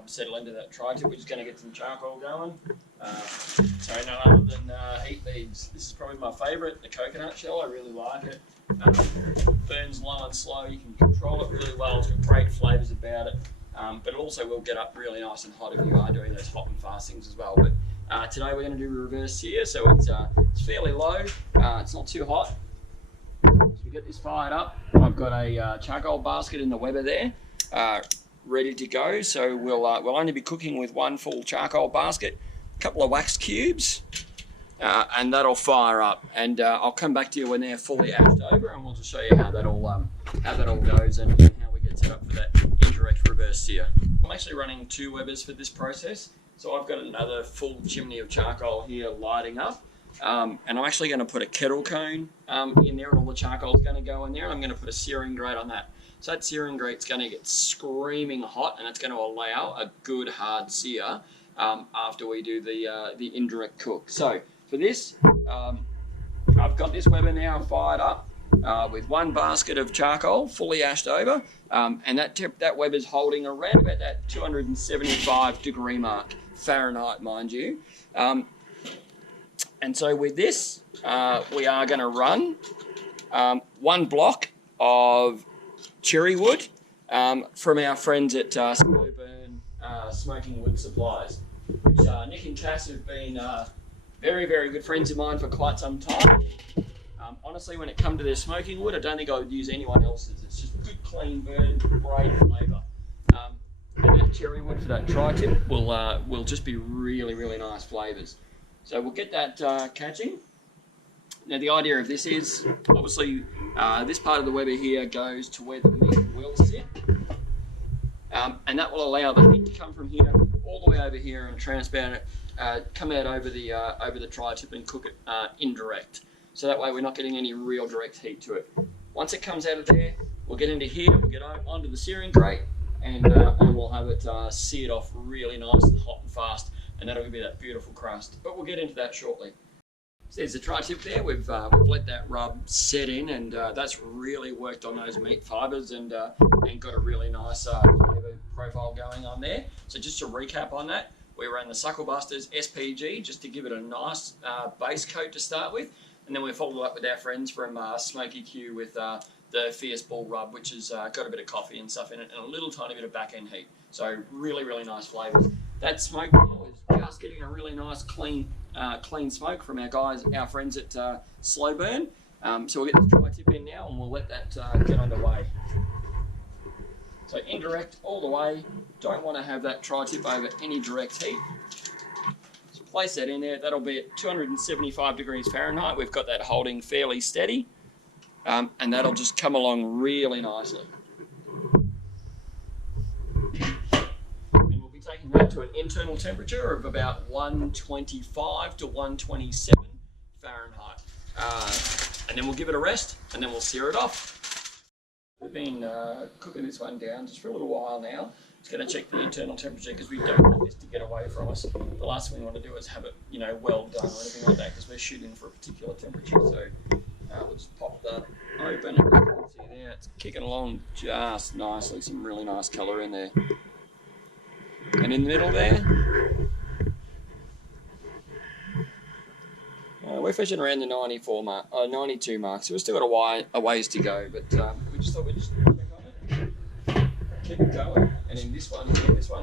rub settle into that tri-tip. We're just going to get some charcoal going. So no other than heat beads. This is probably my favourite, the coconut shell. I really like it. Burns low and slow. You can control it really well. It's got great flavours about it. But it also will get up really nice and hot if you are doing those hot and fast things as well. But today we're going to do reverse sear, so it's fairly low. It's not too hot. So we get this fired up. I've got a charcoal basket in the Weber there, ready to go. So we'll only be cooking with one full charcoal basket, a couple of wax cubes, and that'll fire up. And I'll come back to you when they're fully ashed over, and we'll just show you how that all goes and how we get set up for that indirect reverse sear. I'm actually running 2 Webers for this process, so I've got another full chimney of charcoal here lighting up. And I'm actually going to put a kettle cone in there, and all the charcoal is going to go in there, and I'm going to put a searing grate on that. So that searing grate's going to get screaming hot, and it's going to allow a good hard sear after we do the indirect cook. So for this, I've got this Weber now fired up with one basket of charcoal fully ashed over, and that Weber's holding around about that 275 degree mark, Fahrenheit mind you. And so with this, we are going to run 1 block of cherry wood from our friends at Slow Burn Smoking Wood Supplies, which Nick and Cass have been very, very good friends of mine for quite some time. Honestly, when it comes to their smoking wood, I don't think I would use anyone else's. It's just good, clean burn, great flavour. And that cherry wood for that tri-tip will just be really, really nice flavours. So we'll get that catching. Now the idea of this is, obviously, this part of the Weber here goes to where the meat will sit. And that will allow the heat to come from here all the way over here and transparent it, come out over the tri-tip and cook it indirect. So that way we're not getting any real direct heat to it. Once it comes out of there, we'll get into here, we'll get onto the searing grate, and we'll have it seared off really nice and hot and fast, and that'll give you that beautiful crust. But we'll get into that shortly. So there's the tri-tip there. We've let that rub set in, and that's really worked on those meat fibres and got a really nice flavour profile going on there. So just to recap on that, we ran the Sucklebusters SPG just to give it a nice base coat to start with. And then we followed up with our friends from Smoky Q with the Fierce Bull Rub, which has got a bit of coffee and stuff in it and a little tiny bit of back end heat. So really, really nice flavours. That smoke now is just getting a really nice clean smoke from our friends at Slow Burn. So we'll get this tri-tip in now and we'll let that get underway. So indirect all the way. Don't want to have that tri-tip over any direct heat. Place that in there. That'll be at 275 degrees Fahrenheit. We've got that holding fairly steady, and that'll just come along really nicely. And we'll be taking that to an internal temperature of about 125 to 127 Fahrenheit. And then we'll give it a rest, and then we'll sear it off. We've been cooking this one down just for a little while now. It's going to check the internal temperature because we don't want this to get away from us. The last thing we want to do is have it, well done or anything like that because we're shooting for a particular temperature. So we'll just pop that open. And you can see there, it's kicking along just nicely. Some really nice colour in there. And in the middle there, we're fishing around the 94 mark, 92 mark. So we've still got a ways to go, but we just thought we'd just check on it. Keep it going. And in this one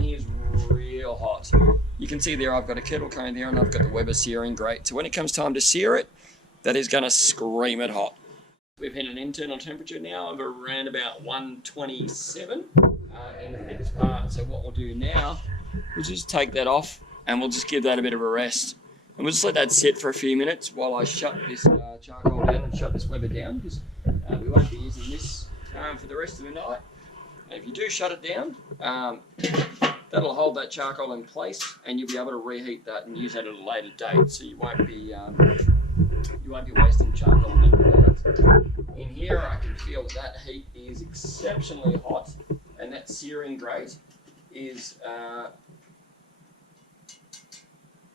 here is real hot. You can see there I've got a kettle cone there and I've got the Weber searing grate. So when it comes time to sear it, that is going to scream it hot. We've hit an internal temperature now of around about 127 in the thickest part. So what we'll do now, we'll just take that off and we'll just give that a bit of a rest. And we'll just let that sit for a few minutes while I shut this charcoal down and shut this Weber down because we won't be using this for the rest of the night. And if you do shut it down, that'll hold that charcoal in place, and you'll be able to reheat that and use that at a later date. So you won't be wasting charcoal. In here, I can feel that heat is exceptionally hot, and that searing grate is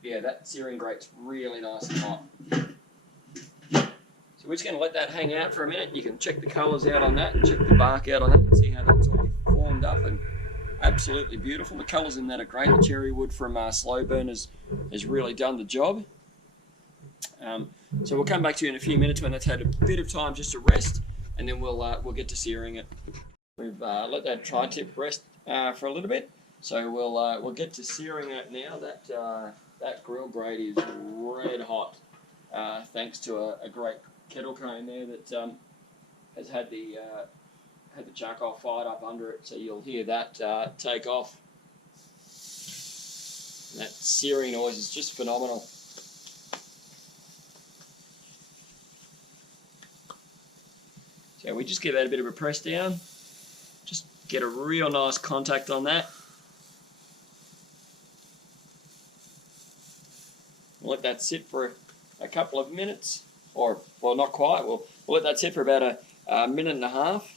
that searing grate's really nice and hot. So we're just going to let that hang out for a minute. You can check the colours out on that and check the bark out on that and see how that's all formed up. And absolutely beautiful. The colours in that are great. The cherry wood from Slow Burn has really done the job. So we'll come back to you in a few minutes when it's had a bit of time just to rest, and then we'll get to searing it. We've let that tri-tip rest for a little bit, so we'll get to searing it now. That grill grate is red hot, thanks to a great kettle cone there that has had the charcoal fired up under it. So you'll hear that take off. And that searing noise is just phenomenal. So we just give that a bit of a press down, just get a real nice contact on that. We'll let that sit for a couple of minutes, or well, not quite. We'll let that sit for about a minute and a half,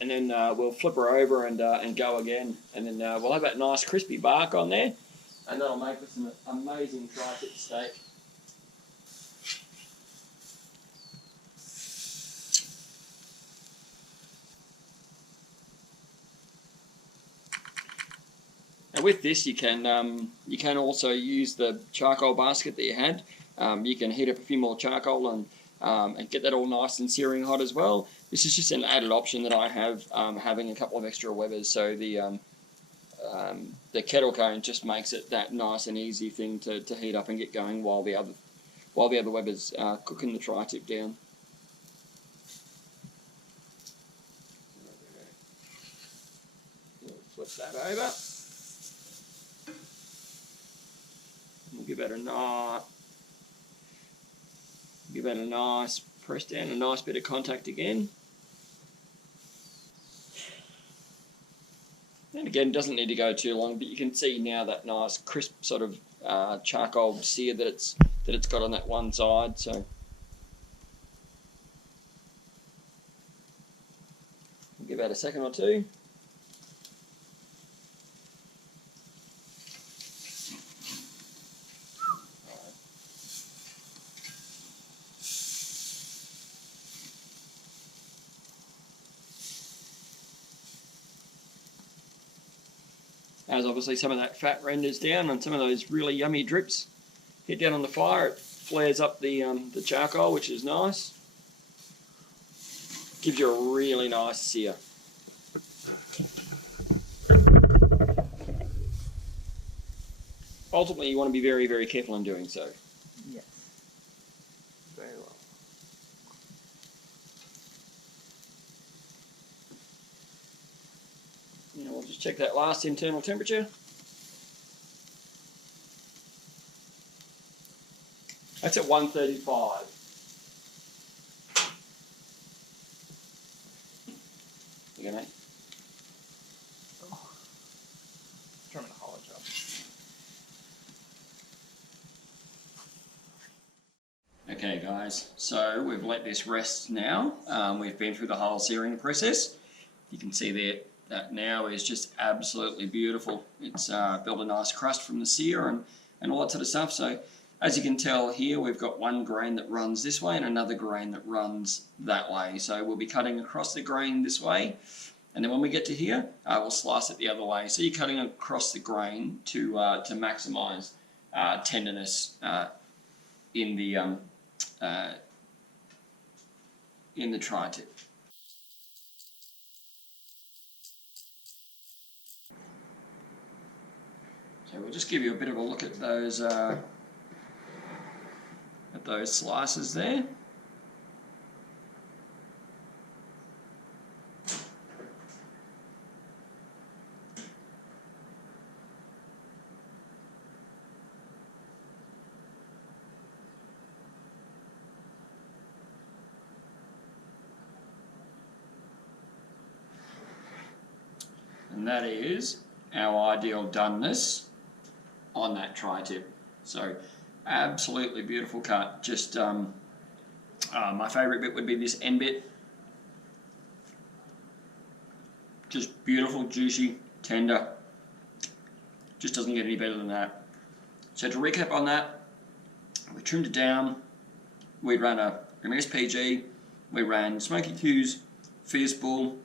and then we'll flip her over and go again, and then we'll have that nice crispy bark on there, and that'll make us an amazing tri-tip steak. And with this, you can also use the charcoal basket that you had. You can heat up a few more charcoal and get that all nice and searing hot as well. This is just an added option that I have, having a couple of extra Webers. So the kettle cone just makes it that nice and easy thing to heat up and get going while the other Webers cooking the tri-tip down. Flip that over. We'll give that a nice press down, a nice bit of contact again. And again, it doesn't need to go too long, but you can see now that nice crisp sort of charcoal sear that it's got on that one side. So we'll give that a second or two. As obviously some of that fat renders down and some of those really yummy drips hit down on the fire, it flares up the charcoal, which is nice. Gives you a really nice sear. Ultimately, you want to be very, very careful in doing so. Yes. Very well. Now we'll just check that last internal temperature. That's at 135. You go, mate. Oh. Trying to haul a job. Okay guys, so we've let this rest now. We've been through the whole searing process. You can see there that now is just absolutely beautiful. It's built a nice crust from the sear and all that sort of stuff. So as you can tell here, we've got one grain that runs this way and another grain that runs that way. So we'll be cutting across the grain this way, and then when we get to here, we'll slice it the other way. So you're cutting across the grain to maximise tenderness in the tri-tip. So we'll just give you a bit of a look at those slices there. And that is our ideal doneness on that tri-tip. So absolutely beautiful cut. Just my favourite bit would be this end bit. Just beautiful, juicy, tender. Just doesn't get any better than that. So to recap on that, we trimmed it down. We ran an SPG. We ran Smoky Q's Fierce Bull.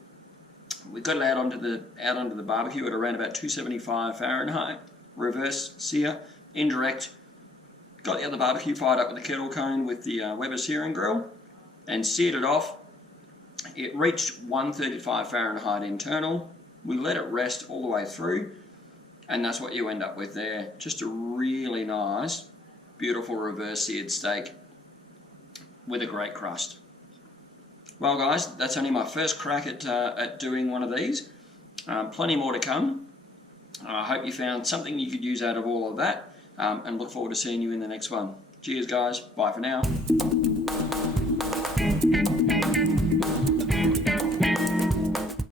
We got it out onto the barbecue at around about 275 Fahrenheit. Reverse sear, indirect. Got the other barbecue fired up with the kettle cone with the Weber searing grill, and seared it off. It reached 135 Fahrenheit internal. We let it rest all the way through, and that's what you end up with there. Just a really nice, beautiful reverse seared steak with a great crust. Well guys, that's only my first crack at doing one of these. Plenty more to come. I hope you found something you could use out of all of that, and look forward to seeing you in the next one. Cheers guys, bye for now.